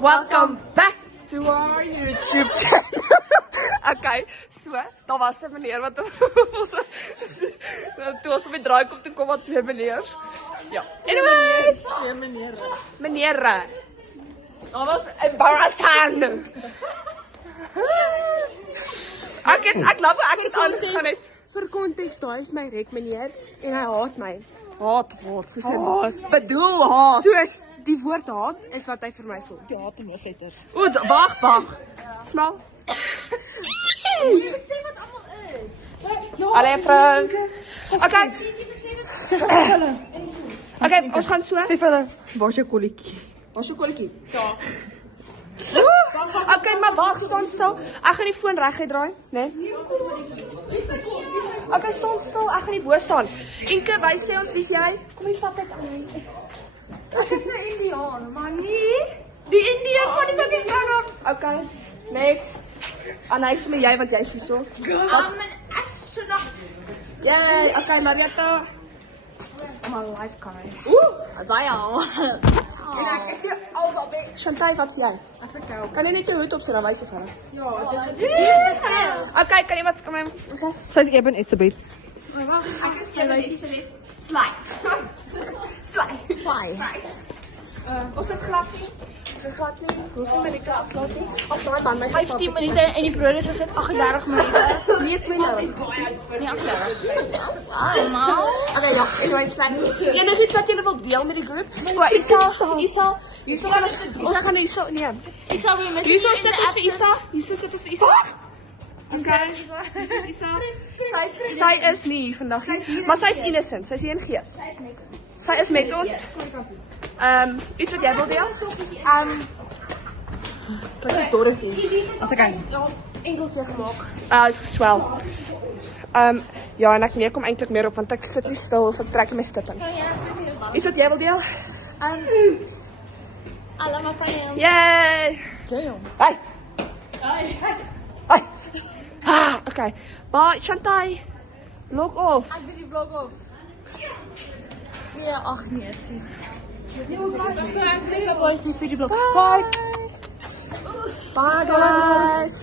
Welcome back to our YouTube channel. Okay, so, daar was 'n meneer wat toe ons op die draaikom toe kom wat 2 meneers. Ja. Anyways, meneere. Dat was embarrassing. Ek love hoe ek het aangegaan het. Vir konteks, daai is my rek meneer en hy haat my. Haat, soos bedoel haat. Soos die woord haat is wat hy vir my voel. Die haat en vetters. O, wag. Smel. Sê wat almal is. Hallo Frank. Okay. Okay, ons gaan so. Sê vir hulle, waar's jou kolletjie? Waar's jou kolletjie? Daar. Okay, maar wag, staan stil. Ek gaan die foon reguit draai, né? Nee? Okay, staan stil. Ek gaan nie bo staan. Inke, wys sê ons wie's jy? Kom hier vat dit aan my. Ek is 'n Indiaan, maar nie die Indiër van die Pakistan. Okay, next. Anais met jy want jy's hierso. I'm an astronaut. Yay, okay, Marietta. I'm a life guy. Daai al. En ek is die alfabet. Chantal, wat's jy? Ek's 'n kou. Kan jy net jou hoed opsit dan wys jy vir hulle? Ja, Okay, kan jy wat kom my? Okay. Sy's Eben Etzebeth. wag, ek is jy sê dit. Slide. Slide. Ons is glad nie. Hoeveel minute afslaat nie? As daai man my 15 minute en die brood is dit 38 minute. Nee, 20. Nee, 38. Almal. Okay, ja, anyway, slap. Enigiets wat julle wil deel met die groep? O, Isa gaan ons gaan hierso, nee. Dis al wie mis. Hierso sit ons vir Isa. Hierso sit ons vir Isa. Okay. Dis is Isa. Sy is nie hier vandag nie, maar sy's innocent. Sy's hier in gees. Sy is met ons. Iets wat jy wil deel? Wat is Dorothy? As ek kan. Engels gemaak. Is geswel. Ja, en ek nee, kom eintlik meer op want ek sit nie stil of ek trek my stip in. Kan jy asseblief hier? Iets wat jy wil deel? I love my friends. Yay! Hey. Okay. Maar Chantal, log off. Ek doen die vlog af. Ja, ag nee, sis. Bye. Bye guys.